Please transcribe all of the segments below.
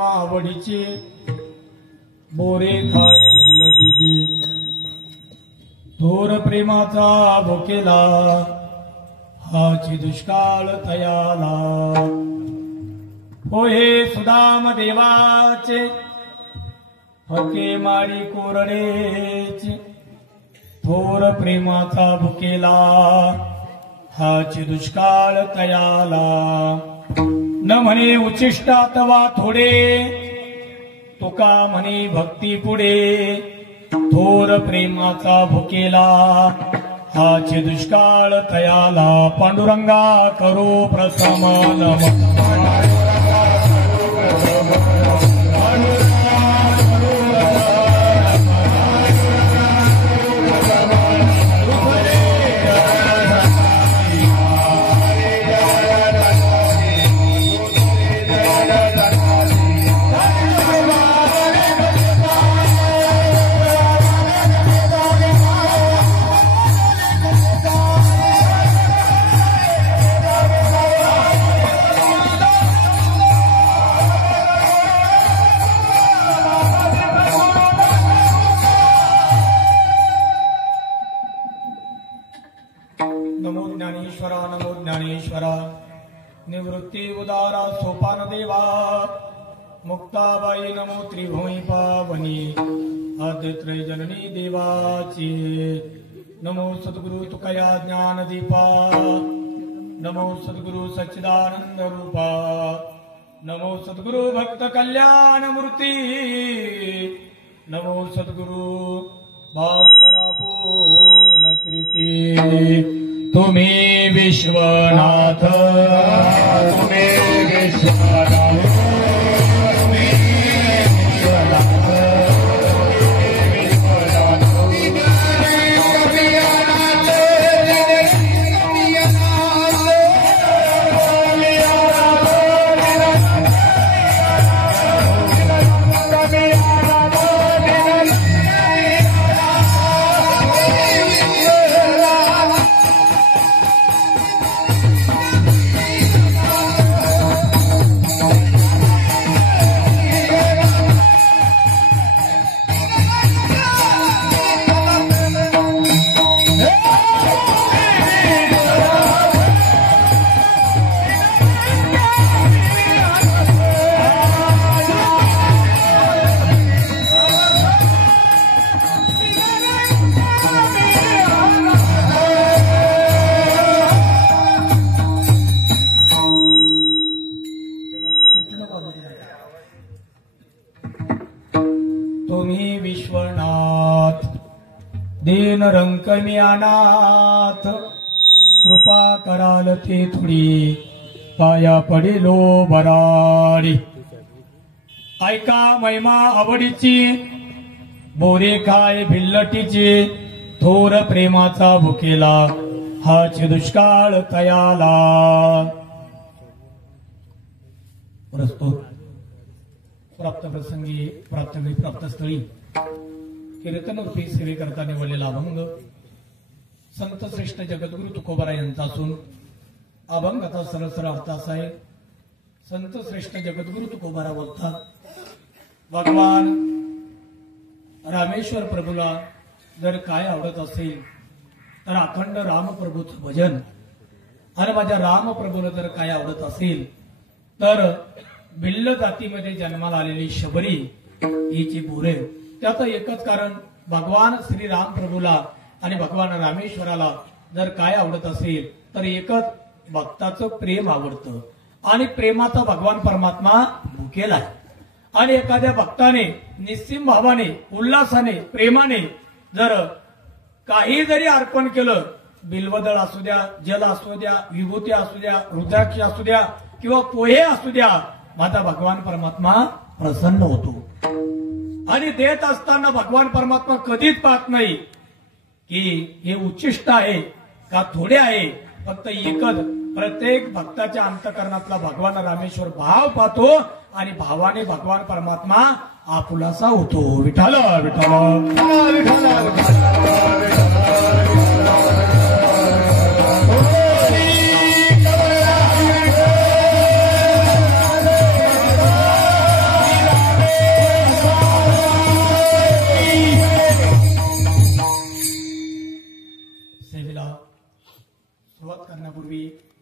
महिमा आवडीची बोरे खाय भिल्लटीची थोर प्रेमाचा भुकेला हाची दुष्काळ तयाला होय सुदाम देवाचे हके मारी कोरडेचे थोर प्रेमाचा भुकेला हाची दुष्काळ तयाला न म्हणे उचिष्ट अथवा थोडे तुका म्हणे भक्ती पुढे थोर प्रेमाचा भुकेला हाचे दुष्काळ तयाला पांडुरंगा करो प्रसम निवृत्ती उदारा सोपान देवा मुक्ताबाई नमो त्रिभुवि पावनी आदित्रय जननी देवाची नमो सद्गुरु तुकया ज्ञान दीपा नमो सद्गुरु सच्चिदानंद रूपा नमो सद्गुरु भक्त कल्याण मूर्ती नमो सद्गुरु भास्करा पूर्ण कीर्ती तुम्ही विश्वनाथ तुम्ही विश्वनाथ तुम्ही विश्वनाथ दीन रंकमी अनाथ कृपा कराल ते थोडी पाया पडिलो बराडी ऐका महिमा आवडीची बोरे खाय भिल्लटीची थोर प्रेमाचा भुकेला हाचे दुष्काळ तयाला प्रस्तुत प्राप्त प्रसंगी प्राप्त स्थळी कीर्तन रूपी सेवे करता निवडलेला अभंग संत श्रेष्ठ जगद्गुरु तुकोबारा यांचा असून अभंगाचा सरळ अर्थ असा आहे. संत श्रेष्ठ जगद्गुरु तुकोबारा बोलतात, भगवान रामेश्वर प्रभूला जर काय आवडत असेल तर अखंड रामप्रभूचं भजन, आणि माझ्या रामप्रभूला जर काय आवडत असेल तर भिल्ल जातीमध्ये जन्माला आलेली शबरी हिची बोरे. त्याचं एकच कारण, भगवान श्री राम प्रभूला आणि भगवान रामेश्वराला जर काय आवडत असेल तर एकच भक्ताचं प्रेम आवडतं, आणि प्रेमाचा भगवान परमात्मा भुकेला आहे. आणि एखाद्या भक्ताने निस्सीम भावाने उल्हासाने प्रेमाने जर काही जरी अर्पण केलं, बिल्वदळ असू द्या, जल असू द्या, विभूती असू द्या, रुद्राक्ष असू द्या किंवा पोहे असू द्या, माझा भगवान परमात्मा प्रसन्न होतो. आणि देत असताना भगवान परमात्मा कधीच पाहत नाही की हे उच्चिष्ट आहे का थोडे आहे, फक्त एकच प्रत्येक भक्ताच्या अंतकरणातला भगवान रामेश्वर भाव पाहतो, आणि भावाने भगवान परमात्मा आपुलासा होतो. विठ्ठल विठ्ठल विठ्ठल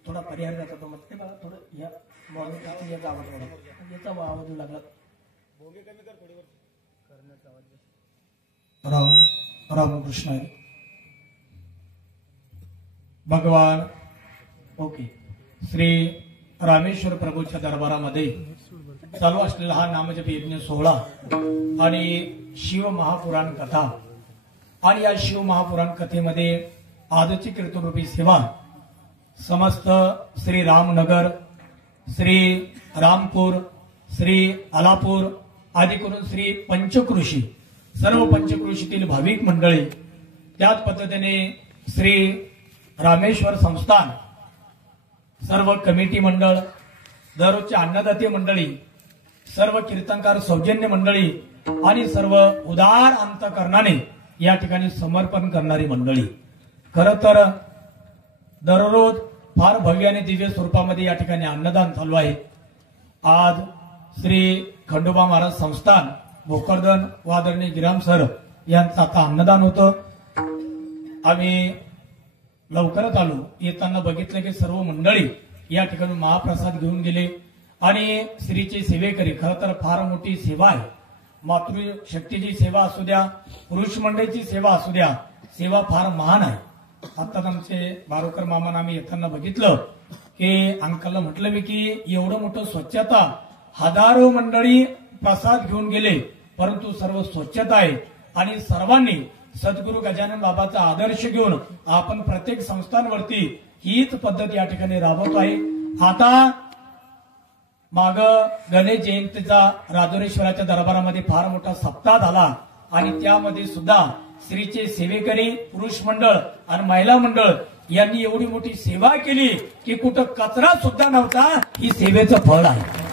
थोडा पर्याय जातो तो मग ते बघा थोडं या मॉर्निंग याचा आवाज वाढव याचा आवाज येऊ लागला राम रामकृष्ण हरी. भगवान ओके श्री रामेश्वर प्रभूच्या दरबारामध्ये चालू असलेला हा नामजप यज्ञ सोहळा आणि शिव महापुराण कथा आणि या शिव महापुराण कथेमध्ये आजची कीर्तनरूपी सेवा समस्त श्री रामनगर श्री रामपूर श्री अलापूर आदी करून श्री पंचकृषी सर्व पंचकृषीतील भाविक मंडळी त्याच पद्धतीने श्री रामेश्वर संस्थान सर्व कमिटी मंडळ दररोजचे अन्नदाते मंडळी सर्व कीर्तनकार सौजन्य मंडळी आणि सर्व उदार अंतकरणाने या ठिकाणी समर्पण करणारी मंडळी खर तर दररोज फार भव्य आणि दिव्य स्वरूपामध्ये या ठिकाणी अन्नदान चालू आहे. आज श्री खंडोबा महाराज संस्थान भोकरदन वादरणी गिराम सर यांचं आता अन्नदान होतं. आम्ही लवकरच आलो. येताना बघितलं की सर्व मंडळी या ठिकाणी महाप्रसाद घेऊन गेले आणि श्रीचे सेवेकरी खरं तर फार मोठी सेवा आहे. मातृशक्तीची सेवा असू द्या पुरुष मंडळीची सेवा असू द्या सेवा फार महान आहे. आताच आमचे बारोकर मामांना आम्ही येताना बघितलं की अंकलला म्हटलं मी की एवढं मोठं स्वच्छता हजारो मंडळी प्रसाद घेऊन गेले परंतु सर्व स्वच्छता आहे आणि सर्वांनी सद्गुरू गजानन बाबाचा आदर्श घेऊन आपण प्रत्येक संस्थांवरती हीच पद्धत या ठिकाणी राबवत आहे. आता माग गणेश जयंतीचा राजुरेश्वराच्या दरबारामध्ये फार मोठा सप्ताह झाला आणि त्यामध्ये सुद्धा श्रीचे सेवेकरी पुरुष मंडळ आणि महिला मंडळ यांनी एवढी मोठी सेवा केली की कुठं कचरा सुद्धा नव्हता. ही सेवेचं फळ आहे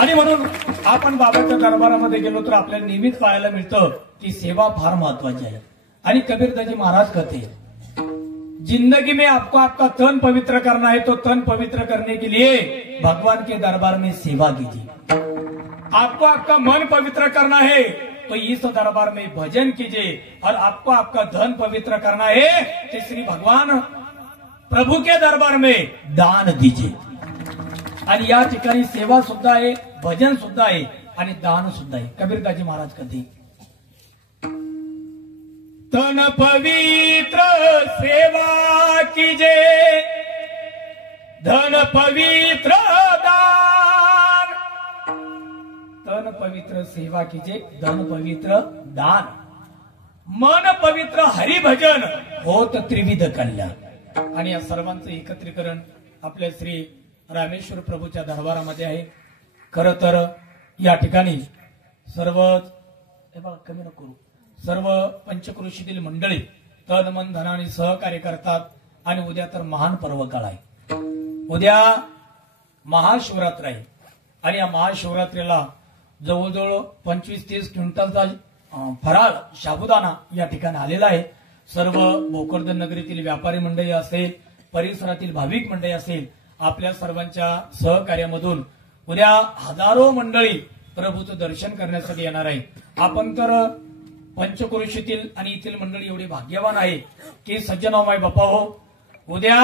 आणि म्हणून आपण बाबाच्या दरबारामध्ये गेलो तर आपल्याला नेहमीच पाहायला मिळतं की सेवा फार महत्वाची आहे. आणि कबीरदाजी महाराज कहते जिंदगी में आपको आपका तन पवित्र करना है तो तन पवित्र करने के लिए भगवान के दरबार में सेवा कीजिए. आपको आपका मन पवित्र करना है तो इस दरबार में भजन कीजिए और आपको आपका धन पवित्र करना है तो श्री भगवान प्रभु के दरबार में दान दीजिए. आणि या ठिकाणी सेवा सुद्धा आहे भजन सुद्धा आहे आणि दान सुद्धा आहे. कबीरदाजी महाराज कधी तन पवित्र सेवा कीजे धन पवित्र दान. तन पवित्र सेवा कीजे धन पवित्र दान. मन पवित्र हरिभजन होत त्रिविध कल्याण. आणि या सर्वांचं एकत्रीकरण आपल्या श्री रामेश्वर प्रभूच्या दरबारामध्ये आहे. खर तर या ठिकाणी सर्व कमी नको करू सर्व पंचकृषीतील मंडळी तन मन धनाने सहकार्य करतात आणि उद्या तर महान पर्व काळ आहे. उद्या महाशिवरात्र आहे आणि या महाशिवरात्रीला जवळजवळ 25-30 क्विंटलचा फराळ साबुदाणा या ठिकाणी आलेला आहे. सर्व भोकरदन नगरीतील व्यापारी मंडळी असेल परिसरातील भाविक मंडळी असेल आपल्या सर्वांच्या सहकार्यामधून उद्या हजारो मंडळी प्रभूचं दर्शन करण्यासाठी येणार आहे. आपण तर पंचकृषीतील आणि येथील मंडळी एवढी भाग्यवान आहे की सज्जनामाई बापा हो उद्या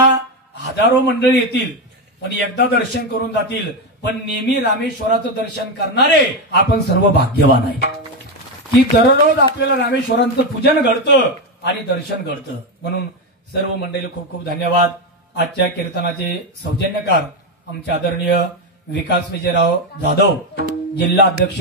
हजारो मंडळी येतील पण एकदा दर्शन करून जातील पण नेहमी रामेश्वराचं दर्शन करणारे आपण सर्व भाग्यवान आहे की दररोज आपल्याला रामेश्वरांचं पूजन घडतं आणि दर्शन घडतं. म्हणून सर्व मंडळीला खूप खूप धन्यवाद. आजच्या कीर्तनाचे सौजन्यकार आमचे आदरणीय विकास विजयराव जाधव जिल्हा अध्यक्ष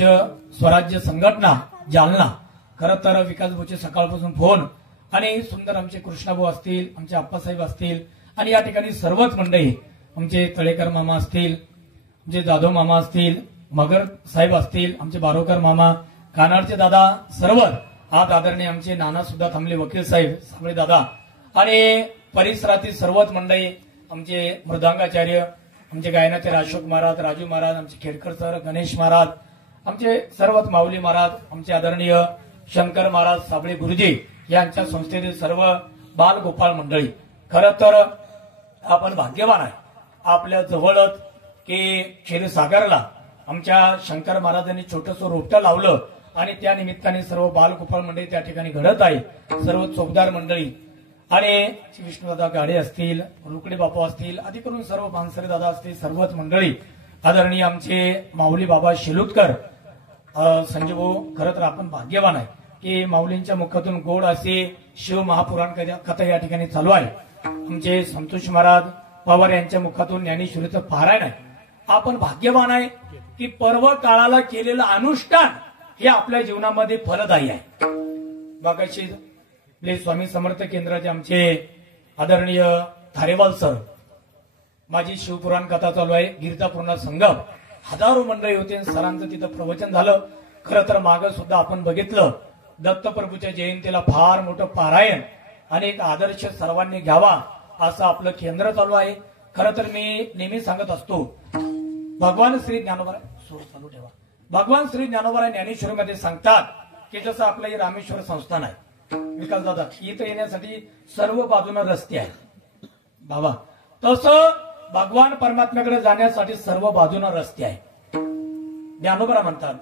स्वराज्य संघटना जालना. खरं तर विकास भाऊचे सकाळपासून फोन आणि सुंदर आमचे कृष्णाभाऊ असतील आमचे आप्पासाहेब असतील आणि या ठिकाणी सर्वच मंडळी आमचे तळेकर मामा असतील आमचे जाधव मामा असतील मगर साहेब असतील आमचे बारोकर मामा कानाडचे दादा सर्वच आज आदरणीय आमचे नाना सुद्धा थांबले वकील साहेब साबळे दादा आणि परिसरातील सर्वच मंडळी आमचे मृदांगाचार्य आमचे गायनाचे अशोक महाराज राजू महाराज आमचे खेडकर सर गणेश महाराज आमचे सर्वच माऊली महाराज आमचे आदरणीय शंकर महाराज साबळे गुरुजी यांच्या संस्थेतील सर्व बाल गोपाळ मंडळी. खरं तर आपण भाग्यवान आहे आपल्या जवळच की क्षीरसागरला आमच्या शंकर महाराजांनी छोटंसं रोपटं लावलं आणि त्या निमित्ताने सर्व बाल गोपाळ मंडळी त्या ठिकाणी घडत आहे. सर्व चौकदार मंडळी आणि विष्णुदादा गाडे असतील, रुकडे बापू असतील, आदी करून सर्व मानसरे दादा असतील, सर्वच मंडळी, आदरणीय आमचे माऊली बाबा शेलुतकर, संजय भाऊ, खरं तर आपण भाग्यवान आहे की माऊलींच्या मुखातून गोड असे शिव महापुराण कथा या ठिकाणी चालू आहे. आमचे संतोष महाराज पवार यांच्या मुखातून ज्ञानेश्वरीचं पारायण आहे. आपण भाग्यवान आहे की पर्व काळाला केलेलं अनुष्ठान हे आपल्या जीवनामध्ये फलदायी आहे. मागाशी आपले स्वामी समर्थ केंद्राचे आमचे आदरणीय थारेवाल सर, माझी शिवपुराण कथा चालू आहे, गिरजापूर्ण संगम, हजारो मंडळी होते, सरांचं तिथं प्रवचन झालं. खरं तर मागं सुद्धा आपण बघितलं दत्तप्रभूच्या जयंतीला फार मोठं पारायण आणि एक आदर्श सर्वांनी घ्यावा असं आपलं केंद्र चालू आहे. खरं तर मी नेहमी सांगत असतो, भगवान श्री ज्ञानोबा चालू ठेवा, भगवान श्री ज्ञानोबा ज्ञानेश्वरीमध्ये सांगतात की जसं आपलं हे रामेश्वर संस्थान आहे, विकास दादा, इथं येण्यासाठी सर्व बाजूने रस्ते आहेत बाबा, तसं भगवान परमात्म्याकडे जाण्यासाठी सर्व बाजूने रस्ते आहेत. ज्ञानोबा म्हणतात,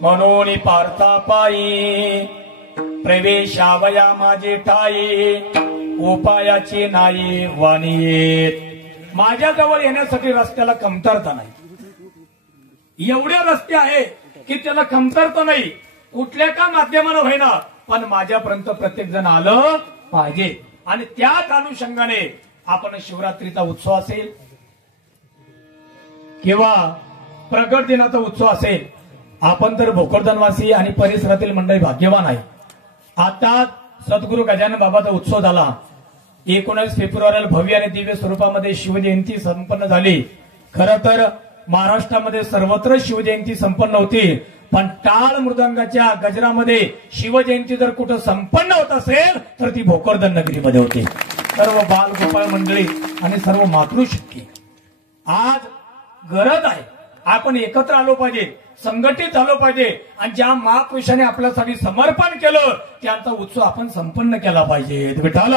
म्हणून पार्था पायी प्रवेशावया माझे ठाई, उपायाची नाही वाणी येत. माझ्याजवळ येण्यासाठी रस्त्याला कमतरता नाही. एवढे रस्ते आहे की त्याला कमतरता नाही, कुठल्या का माध्यमानं होईना, पण माझ्यापर्यंत प्रत्येक जण आलं पाहिजे. आणि त्याच अनुषंगाने आपण शिवरात्रीचा उत्सव असेल किंवा प्रगट दिनाचा उत्सव असेल, आपण तर भोकरदनवासी आणि परिसरातील मंडळी भाग्यवान आहे. आता सद्गुरू गजानन बाबाचा उत्सव झाला. 19 फेब्रुवारीला भव्य आणि दिव्य स्वरूपामध्ये शिवजयंती संपन्न झाली. खरं तर महाराष्ट्रामध्ये सर्वत्र शिवजयंती संपन्न होती, पण टाळ मृदंगाच्या गजरामध्ये शिवजयंती जर कुठं संपन्न होत असेल तर ती भोकरदन नगरीमध्ये होती. सर्व बाल गोपाळ मंडळी आणि सर्व मातृशक्ती, आज गरज आहे आपण एकत्र आलो पाहिजे, संघटित झालो पाहिजे आणि ज्या महापुरुषाने आपल्यासाठी समर्पण केलं त्यांचा उत्सव आपण संपन्न केला पाहिजे. विठाल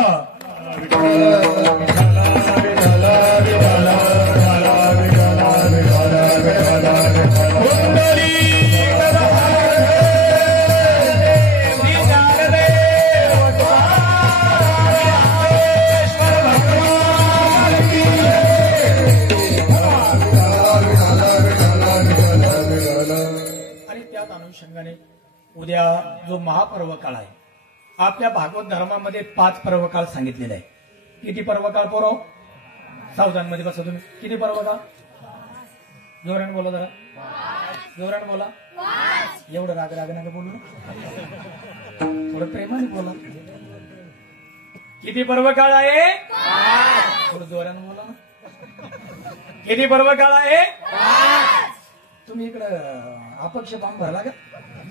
उद्या जो महापर्व काळ आहे, आपल्या भागवत धर्मामध्ये 5 पर्व काळ सांगितलेले आहे. किती पर्व काळ पोरव? सावधानमध्ये बसा तुम्ही. किती पर्व काळ? जोराने बोला, जरा जोराने बोला. एवढं राग नका बोलू, थोडं प्रेमाने बोला. किती पर्व काळ आहे? थोडं जोराने बोला. किती पर्व काळ आहे? तुम्ही इकडं अपक्ष बांब भरला का?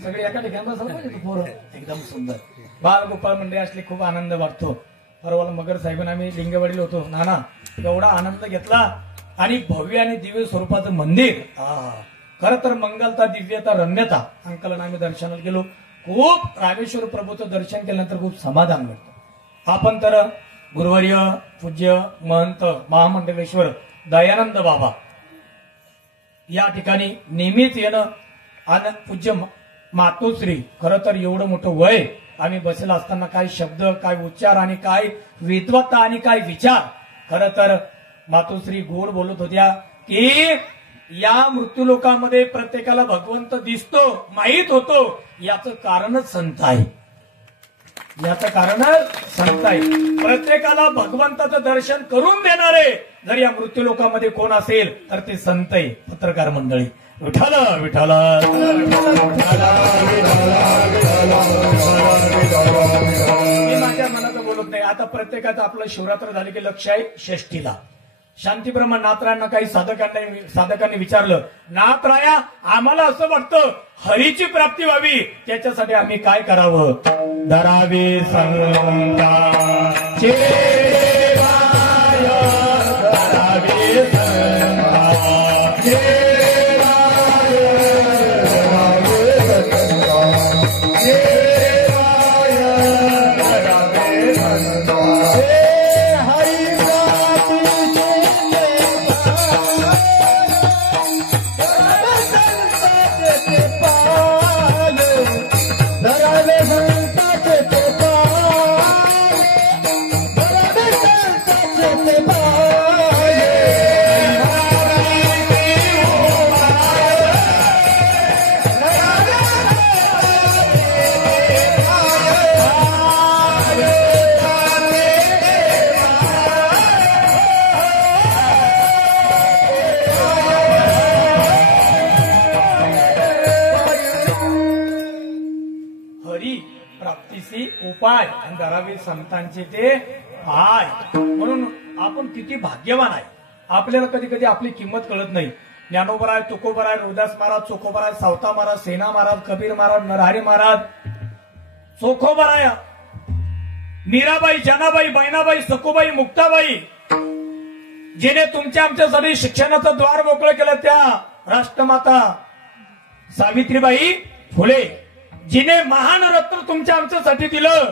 सगळे एका ठिकाणी बसला पाहिजे पोरं. एकदम सुंदर बाल गोपाळ मंडळी असले खूप आनंद वाटतो. परवाला मगर साहेबांना आम्ही लिंगवाडीला होतो, नाना एवढा आनंद घेतला. आणि भव्य आणि दिव्य स्वरूपाचं मंदिर, खरं तर मंगलता, दिव्यता, रम्यता. अंकलना आम्ही दर्शनाला गेलो, खूप रामेश्वर प्रभूचं दर्शन केल्यानंतर खूप समाधान मिळतं. आपण तर गुरुवर्य पूज्य महंत महामंडलेश्वर दयानंद बाबा या ठिकाणी नेहमीच येणं आणि पूज्य मातोश्री, खरं तर एवढं मोठं वय आम्ही बसलेला असताना काय शब्द, काय उच्चार आणि काय विद्वत्ता आणि काय विचार. खरं तर मातोश्री गोड बोलत होत्या की या मृत्यूलोकामध्ये प्रत्येकाला भगवंत दिसतो, माहीत होतो, याचं कारणच संत आहे. याचं कारणच संत आहे. प्रत्येकाला भगवंताचं दर्शन करून देणारे जर या मृत्यूलोकामध्ये कोण असेल तर ते संत आहे. पत्रकार मंडळी, विठाल विठाल. मी माझ्या मनाचं बोलत नाही. आता प्रत्येकाचं आपलं शिवरात्र झाले की लक्ष आहे षष्ठीला. शांतीब्रह्म नाथरायांना काही साधकांनी विचारलं, नाथराया आम्हाला असं वाटतं हरीची प्राप्ती व्हावी, त्याच्यासाठी आम्ही काय करावं? धरावे संतांचे पाय, धरावे संतांचे धरावे पाय आणि धरावे संतांचे ते पाय. म्हणून आपण किती भाग्यवान आहे. आपल्याला कधी कधी आपली किंमत कळत नाही. ज्ञानोबराय, तुकोबराय, रोदास महाराज, चोखोबराय, सावता महाराज, सेना महाराज, कबीर महाराज, नरहरी महाराज, चोखोबराय, मीराबाई, जनाबाई, बहिणाबाई, सखूबाई, मुक्ताबाई, जिने तुमच्या आमच्यासाठी शिक्षणाचं द्वार मोकळं केलं त्या राष्ट्रमाता सावित्रीबाई फुले, जिने महान रत्न तुमच्या आमच्यासाठी दिलं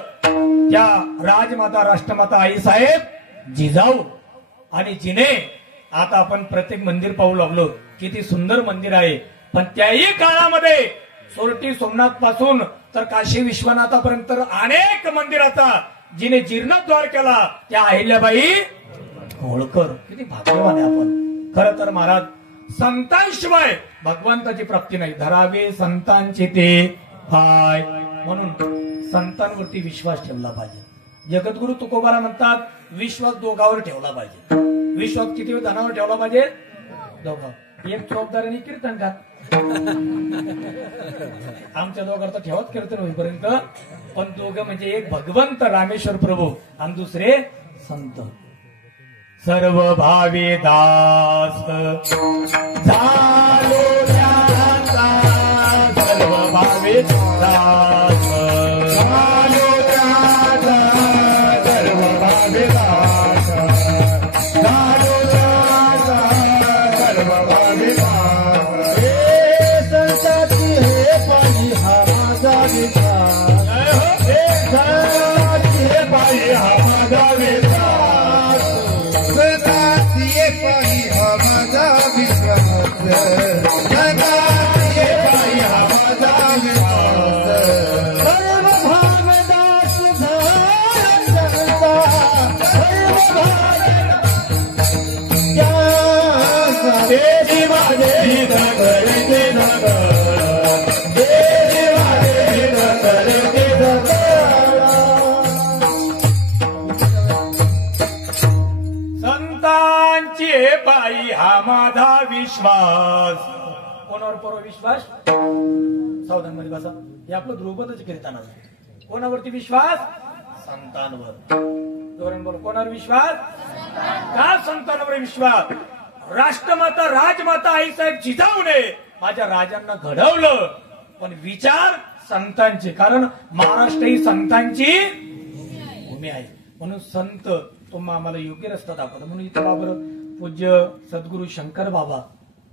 त्या राजमाता राष्ट्रमाता आईसाहेब जिजाऊ, आणि जिने आता आपण प्रत्येक मंदिर पाहू लागलो. किती सुंदर मंदिर आहे. पण त्याही काळामध्ये सोरटी सोमनाथ पासून तर काशी विश्वनाथापर्यंत अनेक मंदिराचा जिने जीर्णोद्धार केला त्या अहिल्याबाई होळकर. किती भाग्यवान आहे आपण. खरं तर महाराज, संतांशिवाय भगवंताची प्राप्ती नाही. धरावे संतांचे ते पाय. म्हणून संतांवरती विश्वास ठेवला पाहिजे. जगद्गुरु तुकोबारा म्हणतात, विश्वास दोघावर ठेवला पाहिजे. विश्वास किती धनावर ठेवला पाहिजे? दोघावर. एक चौकदार आणि कीर्तनकार. आमच्या दोघांवर तर ठेवत कीर्तन होईपर्यंत. पण दोघं म्हणजे एक भगवंत रामेश्वर प्रभू आणि दुसरे संत. सर्व भावे दास झालो त्याचा, सर्व भावे दास झालो त्याचा, सर्व भावे दास झालो त्याचा, सर्व भावे दास. हे संताची हे पायी हा माझा विश्वास, हे संताची हे पायी हा माझा विश्वास, संतांची बाई हा माझा विश्वास. कोणावर परवा विश्वास? सावधानमध्ये बसा. हे आपलं ध्रुपदच कीर्तन आहे. कोणावरती विश्वास? संतांवर. धोरण बोल. कोणावर विश्वास? का संतांवर विश्वास? राष्ट्रमाता राजमाता आईसाहेब जिजाऊने माझ्या राजांना घडवलं, पण विचार संतांचे. कारण महाराष्ट्र ही संतांची भूमी आहे. म्हणून संत तुम्हाला आम्हाला योग्य रस्ता दाखवतो. म्हणून इथे बाबर पूज्य सद्गुरू शंकर बाबा,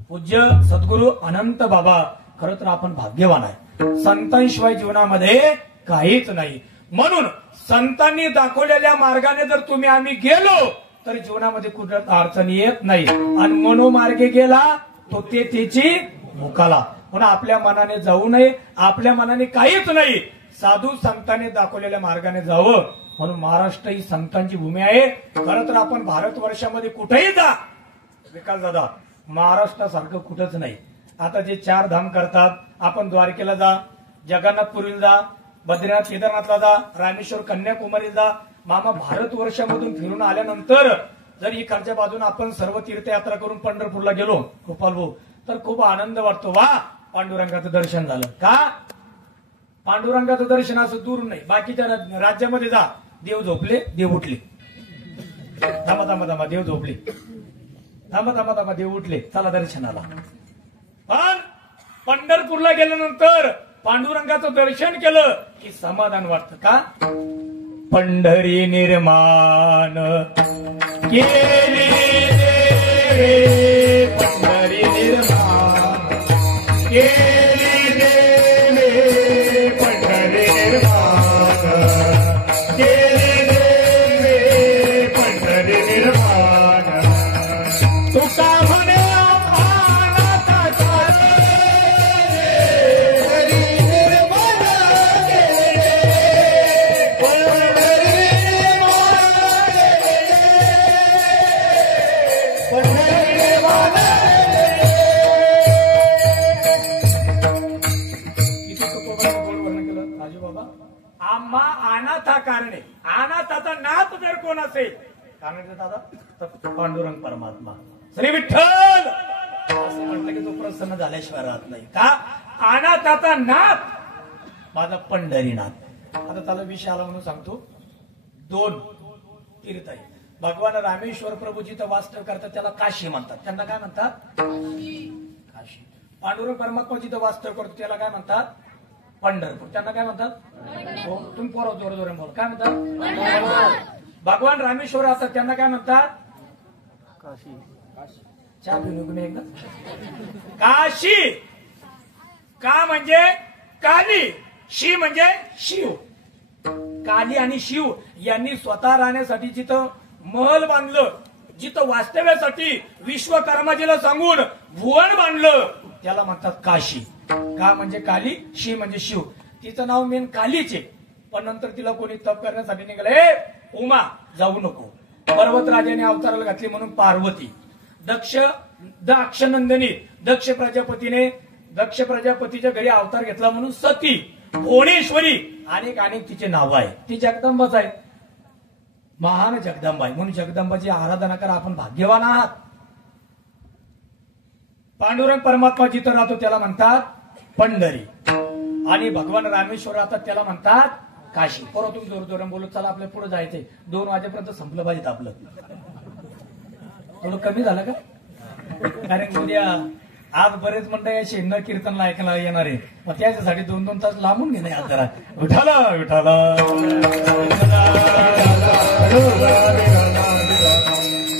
पूज्य सद्गुरू अनंत बाबा. खरं तर आपण भाग्यवान आहे. संतांशिवाय जीवनामध्ये काहीच नाही. म्हणून संतांनी दाखवलेल्या मार्गाने जर तुम्ही आम्ही गेलो तर जीवनामध्ये कुठं अडचणी येत नाही. आणि मनोमार्गे गेला तो ते त्याची मुकाला. म्हणून आपल्या मनाने जाऊ नये. आपल्या मनाने काहीच नाही. साधू संतांनी दाखवलेल्या मार्गाने जावं. म्हणून महाराष्ट्र ही संतांची भूमी आहे. खरं तर आपण भारतवर्षामध्ये कुठेही जा विकास दादा, महाराष्ट्रासारखं कुठंच नाही. आता जे 4 धाम करतात, आपण द्वारकेला जा, जगन्नाथपुरीला जा, बद्रीनाथ केदारनाथला जा, रामेश्वर कन्याकुमारीला जा. मामा भारतवर्षामधून फिरून आल्यानंतर जर इकडच्या बाजूने आपण सर्व तीर्थयात्रा करून पंढरपूरला गेलो गोपाल भाऊ, तर खूप आनंद वाटतो. वा, पांडुरंगाचं दर्शन झालं का? पांडुरंगाचं दर्शन असं दूर नाही. बाकीच्या राज्यामध्ये जा, देव झोपले, देव उठले. थांबा थांबा थांबा, देव झोपले. थांबा थांबा थांबा, देव उठले, चला दर्शनाला. पण पंढरपूरला गेल्यानंतर पांडुरंगाचं दर्शन केलं की समाधान वाटतं. का? पंढरी निर्माण केली देवे, पंढरी निर्माण केली देवे, पंढरी निर्माण केली देवे, पंढरी निर्माण. तुका म्हणे कारणे. अनाथाचा नाथ जर कोण असेल, कारण दादा तर पांडुरंग परमात्मा श्री विठ्ठल असं म्हटलं की तो प्रसन्न झाल्याशिवाय राहत नाही. का? अनाथाचा नाथ माझा पंढरीनाथ. आता त्याला विषय आला म्हणून सांगतो. 2 तीर्थ आहे. भगवान रामेश्वर प्रभू जिथं वास्तव करतात त्याला काशी म्हणतात. त्यांना काय म्हणतात? काशी. पांडुरंग परमात्मा जिथं वास्तव करतो त्याला काय म्हणतात? पंढरपूर. त्यांना काय म्हणतात? हो, तुम्ही पोरं जोर जोर बोल. काय म्हणतात? भगवान रामेश्वर असतात त्यांना काय म्हणतात? काशी. चहा पिऊन एकदा. काशी. का म्हणजे काली, शी म्हणजे शिव. काली आणि शिव यांनी स्वतः राहण्यासाठी जिथं महल बांधलं, जिथं वास्तव्यासाठी विश्वकर्माजीला सांगून भुवन बांधलं त्याला म्हणतात काशी. का म्हणजे काली, शी म्हणजे शिव. तिचं नाव मेन कालीचे, पण नंतर तिला कोणी तप करण्यासाठी निघाले, उमा जाऊ नको. पर्वतराजाने अवताराला घातली म्हणून पार्वती. दक्षनंदिनी दक्ष प्रजापतीच्या घरी अवतार घेतला म्हणून सती. भुवनेश्वरी अनेक तिचे नाव आहे. ती जगदंबाच आहे, महान जगदंबा आहे. म्हणून जगदंबाची आराधना करा, आपण भाग्यवान आहात. पांडुरंग परमात्मा जिथं राहतो त्याला म्हणतात पंढरी, आणि भगवान रामेश्वर राहतात त्याला म्हणतात काशी. परत तुम्ही जोर जोरात बोलत चला, आपल्या पुढे जायचंय. 2 वाजेपर्यंत संपलं पाहिजे आपलं. थोडं कमी झालं का? कारण उद्या आज बरेच मंडळी असे न कीर्तनला ऐकायला येणार आहे, मग त्याच्यासाठी 2-2 तास लांबून घेणे. आज जरा विठाला विठाला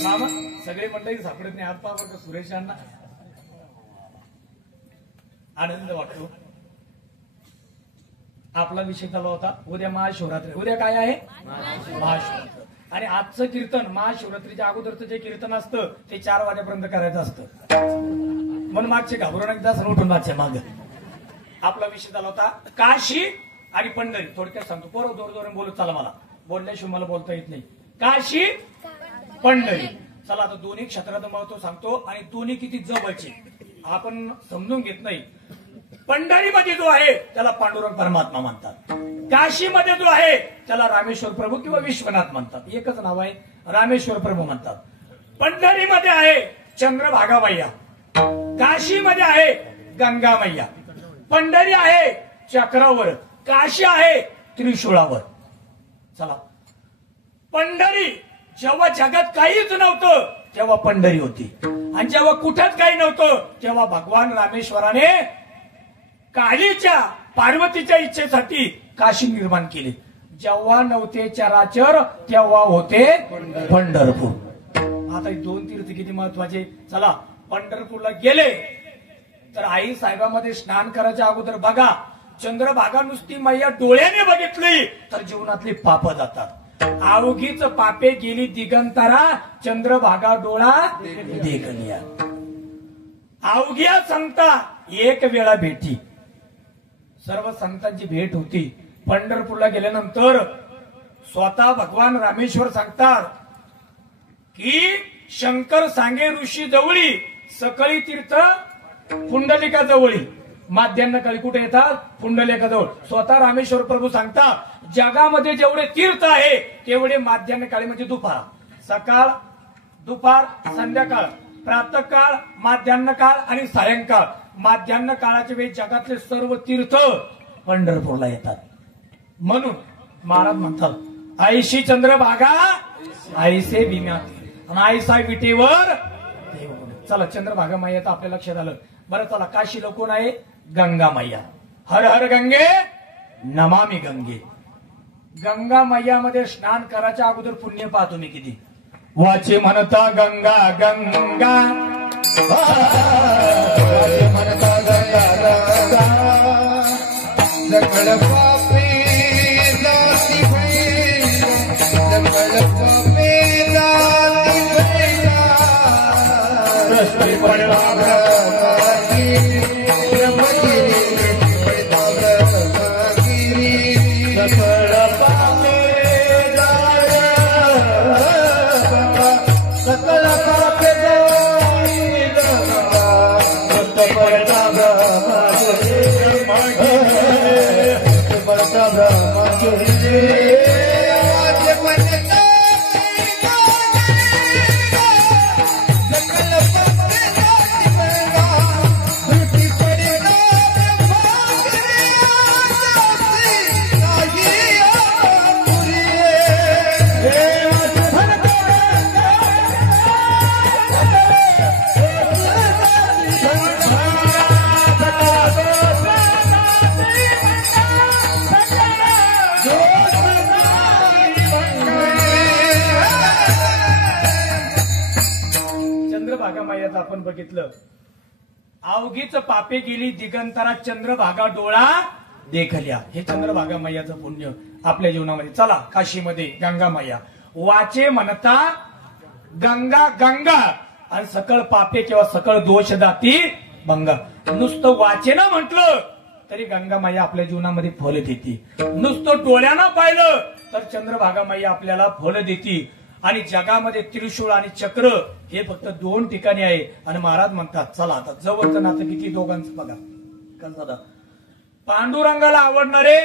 मामा सगळे मंडळी सापडत नाही. आज पाहा का सुरेशांना आनंद वाटतो. आपला विषय चालू होता उद्या महाशिवरात्री. उद्या काय आहे? महाशिवरात्री. आणि आजचं कीर्तन महाशिवरात्रीच्या अगोदरचं जे कीर्तन असतं ते 4 वाजेपर्यंत करायचं असतं. म्हणून मागचे घाबरून एकदा उठून मागच्या माग. आपला विषय झाला होता काशी आणि पंढरी. थोडक्यात सांगतो, पोरं जोर जोर बोलत चला, मला बोलल्याशिवाय मला बोलता येत नाही. काशी पंढरी. चला आता दोन्ही क्षेत्राचं महत्व सांगतो आणि दोन्ही किती जवळचे आपण समजून घेत नाही. पंढरीमध्ये जो आहे त्याला पांडुरंग परमात्मा म्हणतात. काशीमध्ये जो आहे त्याला रामेश्वर प्रभू किंवा विश्वनाथ म्हणतात. एकच नाव आहे, रामेश्वर प्रभू म्हणतात. पंढरीमध्ये आहे चंद्रभागा मैया, काशीमध्ये आहे गंगा मैया. पंढरी आहे चक्रावर, काशी आहे त्रिशूळावर. चला, पंढरी जेव्हा जगात काहीच नव्हतं तेव्हा पंढरी होती, आणि जेव्हा कुठंच काही नव्हतं तेव्हा भगवान रामेश्वराने कालीच्या पार्वतीच्या इच्छेसाठी काशी निर्माण केली. जेव्हा नव्हते चराचर तेव्हा होते पंढरपूर. आता 2 तीर्थ किती महत्वाचे. चला, पंढरपूरला गेले तर आई साहेबांमध्ये स्नान करायच्या अगोदर बघा, चंद्रभागा नुसती मैया डोळ्याने बघितली तर जीवनातली पाप जातात. अवघीच पापे गेली दिगंतरा, चंद्रभागा डोळा देखनिया. अवघ्या संता एक वेळा भेटी. सर्व संतांची भेट होती. पंढरपूरला गेल्यानंतर स्वतः भगवान रामेश्वर सांगतात की शंकर सांगे ऋषी जवळी, सकळी तीर्थ पुंडलिका जवळी. माध्यान्ह काळी कुठे येतात? पुंडलिका जवळ. स्वतः रामेश्वर प्रभू सांगतात जगामध्ये जेवढे तीर्थ आहे तेवढे माध्यान्ह काळी म्हणजे दुपार, सकाळ, दुपार, संध्याकाळ, प्रातःकाळ, माध्यान्ह काळ आणि सायंकाळ. माध्यान्ह काळाच्या वेळी जगातले सर्व तीर्थ पंढरपूरला येतात. म्हणून महाराज म्हणतात आईशी चंद्रभागा आईसे भीम्या, आणि आईसा विटेवर. चला, चंद्रभागा मैया तर आपल्या लक्षात आलं. बरं, चला, काशीला कोण आहे? गंगा मैया. हर हर गंगे नमामि गंगे. गंगा मैयामध्ये स्नान करायच्या अगोदर पुण्य पहा तुम्ही किती. वाचे म्हणता गंगा गंगा, वाचे म्हणता गंगा गंगा, सकळ पापे जाती भैया, सकळ पापे जाती भैया, रस्ते पडला गंगामायाचं आपण बघितलं. अवघीच पापे गेली दिगंतरा चंद्रभागा डोळा देखल्या. हे चंद्रभागा मैयाचं पुण्य आपल्या जीवनामध्ये. चला काशीमध्ये गंगामाया वाचे म्हणता गंगा गंगा आणि सकळ पापे किंवा सकळ दोष दाती भंगा. नुसतं वाचेना म्हटलं तरी गंगामाया आपल्या जीवनामध्ये फल देते. नुसतं डोळ्यानं पाहिलं तर चंद्रभागा मैया आपल्याला फल देते. आणि जगामध्ये त्रिशूळ आणि चक्र हे फक्त 2 ठिकाणी आहे. आणि महाराज म्हणतात चला आता जवळचं नातं किती दोघांचं बघा. कसं पांडुरंगाला आवडणारे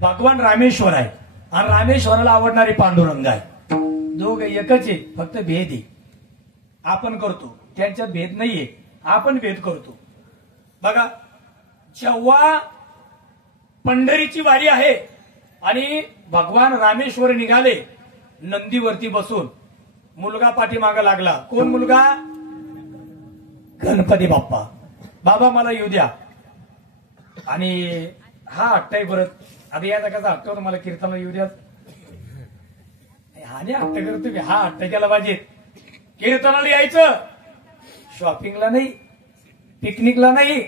भगवान रामेश्वर आहे आणि रामेश्वराला आवडणारे पांडुरंग आहे. दोघ एकच आहे, फक्त भेद आहे. आपण करतो त्यांच्यात भेद नाहीये, आपण भेद करतो. बघा जेव्हा पंढरीची वारी आहे आणि भगवान रामेश्वर निघाले नंदीवरती बसून, मुलगा पाठीमागा लागला. कोण मुलगा? गणपती बाप्पा. बाबा मला येऊ द्या. आणि हा हट्टाय परत. आता याचा कसा हट्टवतो मला कीर्तनाला येऊ द्या. हा नाही हट्ट करतो, हा हट्ट केला पाहिजे. कीर्तनाला यायचं, शॉपिंगला नाही, पिकनिकला नाही,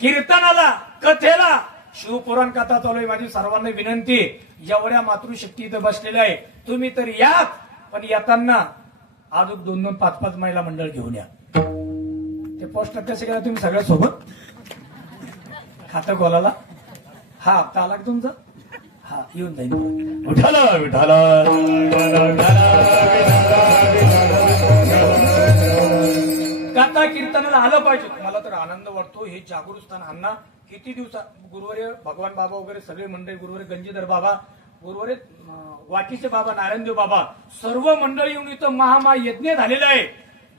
कीर्तनाला, कथेला. शिवपुराण कथा चालू आहे. माझी सर्वांना विनंती, जेवढ्या मातृशक्ती इथं बसलेल्या आहे तुम्ही तर यात, पण येताना अजून 2-2, 5-5 महिला मंडळ घेऊन या. ते पोस्ट कसे केला तुम्ही सगळ्या सोबत खातं खोलाला. हा हप्ता आला का तुमचा? हा येऊन जाईल. विठाला विठाला कथा कीर्तनाला आलं पाहिजे. मला तर आनंद वाटतो. हे जागृतस्थान अण्णा किती दिवसात गुरुवारी भगवान बाबा वगैरे सगळे मंडळी, गुरुवारी गंजीधर बाबा, गुरुवारी वाकीचे बाबा, नारायणदेव बाबा, सर्व मंडळी येऊन इथं महायज्ञ झालेला आहे.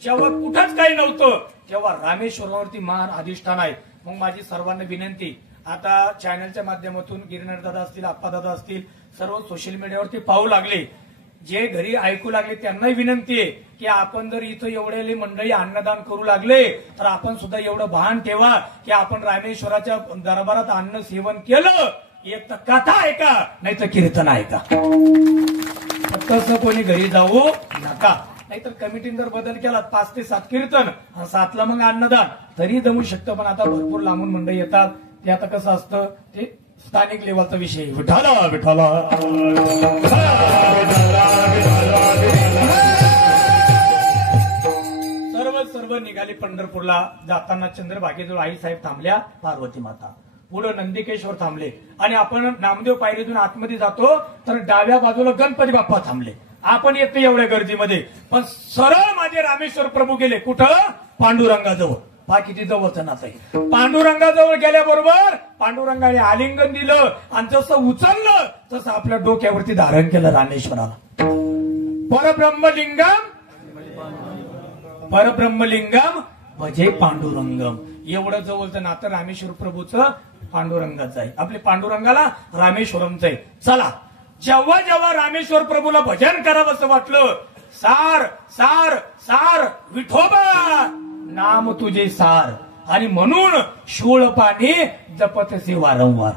जेव्हा कुठंच काही नव्हतं तेव्हा रामेश्वरावरती महान अधिष्ठान आहे. मग माझी सर्वांना विनंती, आता चॅनलच्या माध्यमातून गिरनार दादा असतील, आप्पा दादा असतील, सर्व सोशल मीडियावरती पाहू लागले, जे घरी ऐकू लागले त्यांनाही विनंती आहे की आपण जर इथं एवढे मंडळी अन्नदान करू लागले तर आपण सुद्धा एवढं भान ठेवा की आपण रामेश्वराच्या दरबारात अन्न सेवन केलं. एक तर कथा ऐका, नाही तर कीर्तन ऐका. तसं कोणी घरी जाऊ नका. नाहीतर कमिटीने जर बदल केला 5 ते 7 कीर्तन, 7ला मग अन्नदान, तरी जमू शकतं. पण आता भरपूर लांबून मंडळी येतात. ते आता कसं असतं, ते स्थानिक लेवलचा विषय. विठाला विठाला सर्व निघाली पंढरपूरला. जाताना चंद्रभागेजवळ आईसाहेब थांबल्या, पार्वती माता. पुढे नंदिकेश्वर थांबले. आणि आपण नामदेव पायरीतून आतमध्ये जातो तर डाव्या बाजूला गणपती बाप्पा थांबले. आपण येतो एवढ्या गर्दीमध्ये, पण सरळ माझे रामेश्वर प्रभू गेले कुठं? पांडुरंगाजवळ. पहा किती जवळचं नातं आहे. पांडुरंगाजवळ गेल्याबरोबर पांडुरंगाने आलिंगन दिलं आणि जसं उचललं तसं आपल्या डोक्यावरती धारण केलं रामेश्वराला. परब्रह्मलिंगम भजे पांडुरंगम. एवढं जवळचं नातं रामेश्वर प्रभूचं पांडुरंगाचं आहे. आपल्या पांडुरंगाला रामेश्वरमचं आहे. चला, जेव्हा जेव्हा रामेश्वर प्रभूला भजन करावं असं वाटलं, सार सार सार विठोबा नाम तुझे सार. आणि म्हणून शूळ पाणी जपतसे वारंवार.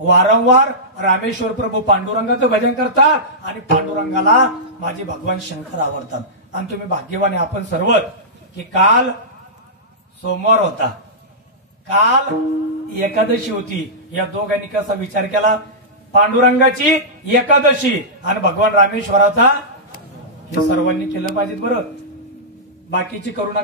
वारंवार रामेश्वर प्रभू पांडुरंगाचं भजन करतात आणि पांडुरंगाला माझे भगवान शंकर आवडतात. आणि तुम्ही भाग्यवान आहे आपण सर्व की काल सोमवार होता, काल एकादशी होती. या दोघांनी कसा विचार केला? पांडुरंगाची एकादशी आणि भगवान रामेश्वराचा. हे सर्वांनी केलं पाहिजे बरं. बाकीची करू नका.